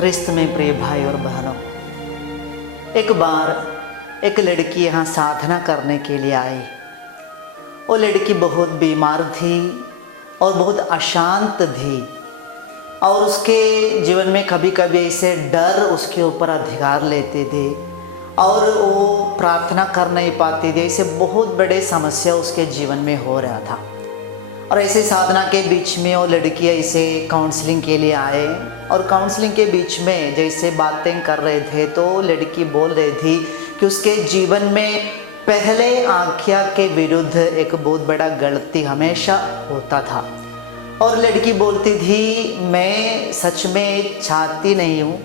क्रिस्त में प्रिय भाई और बहनों, एक बार एक लड़की यहाँ साधना करने के लिए आई। वो लड़की बहुत बीमार थी और बहुत अशांत थी और उसके जीवन में कभी कभी ऐसे डर उसके ऊपर अधिकार लेते थे और वो प्रार्थना कर नहीं पाती थी। ऐसे बहुत बड़े समस्या उसके जीवन में हो रहा था। और ऐसे साधना के बीच में वो लड़की ऐसे काउंसलिंग के लिए आए और काउंसलिंग के बीच में जैसे बातें कर रहे थे तो लड़की बोल रही थी कि उसके जीवन में पहले आज्ञा के विरुद्ध एक बहुत बड़ा गलती हमेशा होता था। और लड़की बोलती थी, मैं सच में चाहती नहीं हूँ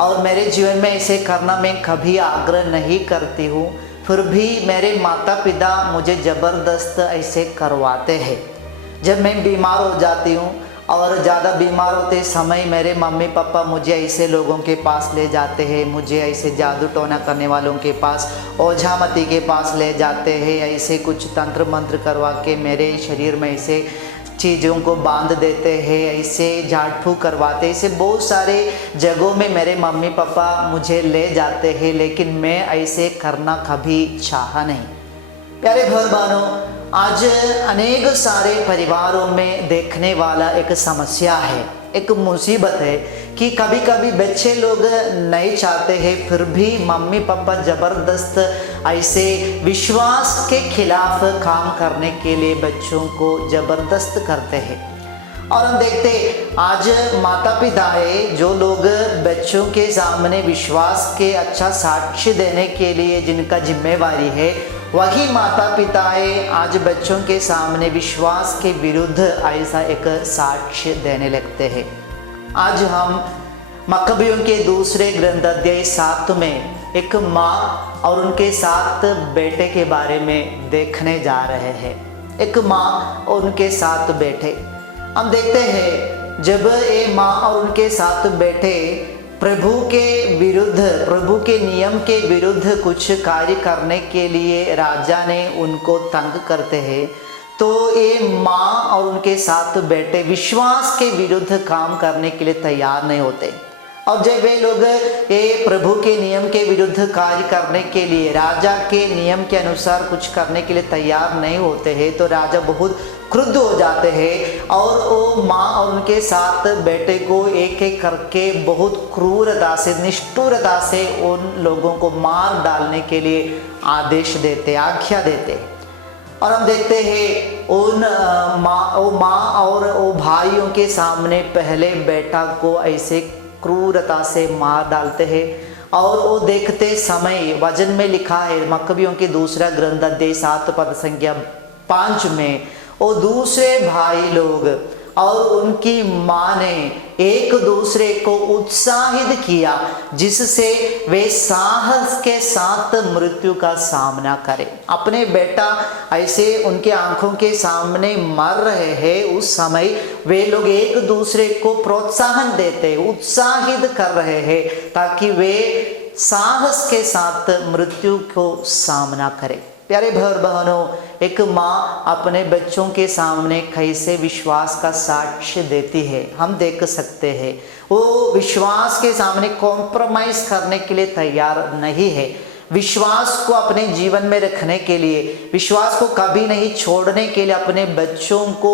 और मेरे जीवन में ऐसे करना मैं कभी आग्रह नहीं करती हूँ, फिर भी मेरे माता पिता मुझे ज़बरदस्त ऐसे करवाते हैं। जब मैं बीमार हो जाती हूँ और ज़्यादा बीमार होते समय मेरे मम्मी पापा मुझे ऐसे लोगों के पास ले जाते हैं, मुझे ऐसे जादू टोना करने वालों के पास, ओझामती के पास ले जाते हैं, ऐसे कुछ तंत्र मंत्र करवा के मेरे शरीर में ऐसे चीज़ों को बांध देते हैं, ऐसे झाड़ फूँक करवाते, ऐसे बहुत सारे जगहों में मेरे मम्मी पापा मुझे ले जाते हैं, लेकिन मैं ऐसे करना कभी चाहा नहीं। प्यारे भाई बहनों, आज अनेक सारे परिवारों में देखने वाला एक समस्या है, एक मुसीबत है कि कभी कभी बच्चे लोग नहीं चाहते हैं, फिर भी मम्मी पापा ज़बरदस्त ऐसे विश्वास के खिलाफ काम करने के लिए बच्चों को ज़बरदस्त करते हैं। और हम देखते आज माता पिता है जो लोग बच्चों के सामने विश्वास के अच्छा साक्ष्य देने के लिए जिनका जिम्मेवारी है, वही माता पिता है आज बच्चों के सामने विश्वास के विरुद्ध ऐसा एक साक्ष्य देने लगते हैं। आज हम मकबियों के दूसरे ग्रंथ अध्याय 7 में एक माँ और उनके 7 बेटे के बारे में देखने जा रहे हैं। एक माँ और उनके 7 बेटे। हम देखते हैं जब ये माँ और उनके 7 बेटे प्रभु के विरुद्ध, प्रभु के नियम के विरुद्ध कुछ कार्य करने के लिए राजा ने उनको तंग करते हैं, तो ये माँ और उनके 7 बेटे विश्वास के विरुद्ध काम करने के लिए तैयार नहीं होते। और जब वे लोग ये प्रभु के नियम के विरुद्ध कार्य करने के लिए, राजा के नियम के अनुसार कुछ करने के लिए तैयार नहीं होते हैं, तो राजा बहुत क्रुद्ध हो जाते हैं और वो माँ और उनके 7 बेटे को एक एक करके बहुत क्रूरता से, निष्ठुरता से उन लोगों को मार डालने के लिए आदेश देते, आज्ञा देते। और हम देखते हैं उन माँ और वो भाइयों के सामने पहले बेटा को ऐसे क्रूरता से मार डालते हैं। और वो देखते समय वचन में लिखा है, मकबियों के दूसरा ग्रंथ अध्याय 7 पद संख्या 5 में, वो दूसरे भाई लोग और उनकी माँ ने एक दूसरे को उत्साहित किया जिससे वे साहस के साथ मृत्यु का सामना करें। अपने बेटा ऐसे उनके आंखों के सामने मर रहे हैं, उस समय वे लोग एक दूसरे को प्रोत्साहन देते, उत्साहित कर रहे हैं ताकि वे साहस के साथ मृत्यु को सामना करें। प्यारे भाई और बहनों, एक माँ अपने बच्चों के सामने कैसे विश्वास का साक्ष्य देती है हम देख सकते हैं। वो विश्वास के सामने कॉम्प्रोमाइज करने के लिए तैयार नहीं है। विश्वास को अपने जीवन में रखने के लिए, विश्वास को कभी नहीं छोड़ने के लिए अपने बच्चों को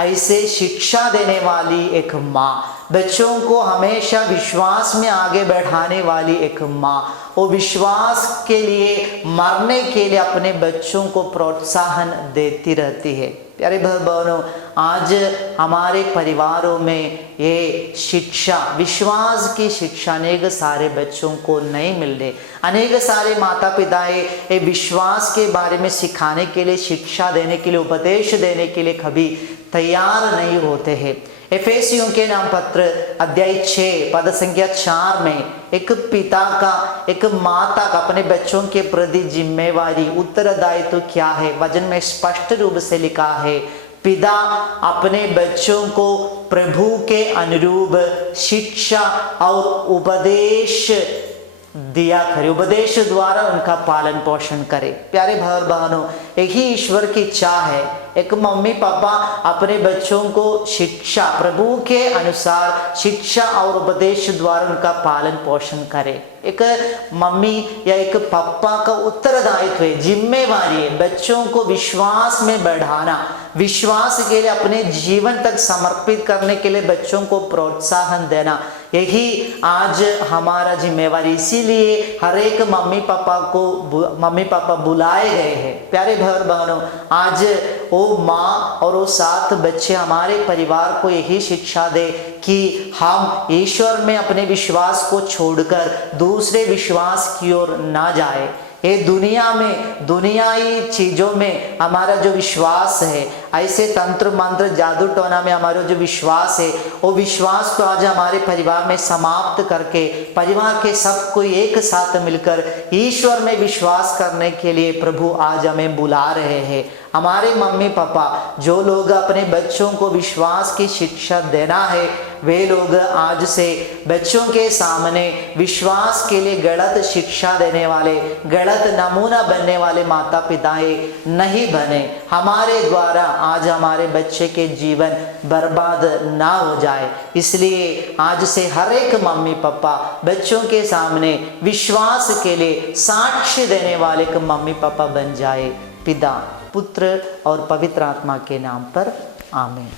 ऐसे शिक्षा देने वाली एक माँ, बच्चों को हमेशा विश्वास में आगे बढ़ाने वाली एक माँ, वो विश्वास के लिए मरने के लिए अपने बच्चों को प्रोत्साहन देती रहती है। प्यारे भाई बहनों, आज हमारे परिवारों में ये शिक्षा, विश्वास की शिक्षा अनेक सारे बच्चों को नहीं मिल रही। अनेक सारे माता पिता ये विश्वास के बारे में सिखाने के लिए, शिक्षा देने के लिए, उपदेश देने के लिए कभी तैयार नहीं होते हैं। एफेसियों के नाम पत्र अध्याय 6 पद संख्या 4 में एक पिता का, एक माता का अपने बच्चों के प्रति जिम्मेवारी, उत्तरदायित्व क्या है, वचन में स्पष्ट रूप से लिखा है, पिता अपने बच्चों को प्रभु के अनुरूप शिक्षा और उपदेश दिया करे, उपदेश द्वारा उनका पालन पोषण करे। प्यारे भाई और बहनों, यही ईश्वर की चाह है, एक मम्मी पापा अपने बच्चों को शिक्षा, प्रभु के अनुसार शिक्षा और उपदेश द्वारा उनका पालन पोषण करे। एक मम्मी या एक पापा का उत्तरदायित्व है, जिम्मेवारी है बच्चों को विश्वास में बढ़ाना, विश्वास के लिए अपने जीवन तक समर्पित करने के लिए बच्चों को प्रोत्साहन देना। यही आज हमारा जिम्मेवारी, इसीलिए हर एक मम्मी पापा बुलाए गए हैं। प्यारे भाई और बहनों, आज वो माँ और वो 7 बच्चे हमारे परिवार को यही शिक्षा दे कि हम ईश्वर में अपने विश्वास को छोड़कर दूसरे विश्वास की ओर ना जाए। ये दुनिया में, दुनियाई चीज़ों में हमारा जो विश्वास है, ऐसे तंत्र मंत्र जादू टोना में हमारा जो विश्वास है, वो विश्वास को आज हमारे परिवार में समाप्त करके परिवार के सब कोई एक साथ मिलकर ईश्वर में विश्वास करने के लिए प्रभु आज हमें बुला रहे हैं। हमारे मम्मी पापा जो लोग अपने बच्चों को विश्वास की शिक्षा देना है, वे लोग आज से बच्चों के सामने विश्वास के लिए गलत शिक्षा देने वाले, गलत नमूना बनने वाले माता पिताएं नहीं बने। हमारे द्वारा आज हमारे बच्चे के जीवन बर्बाद ना हो जाए, इसलिए आज से हर एक मम्मी पापा बच्चों के सामने विश्वास के लिए साक्ष्य देने वाले एक मम्मी पापा बन जाए। पिता, पुत्र और पवित्र आत्मा के नाम पर आमीन।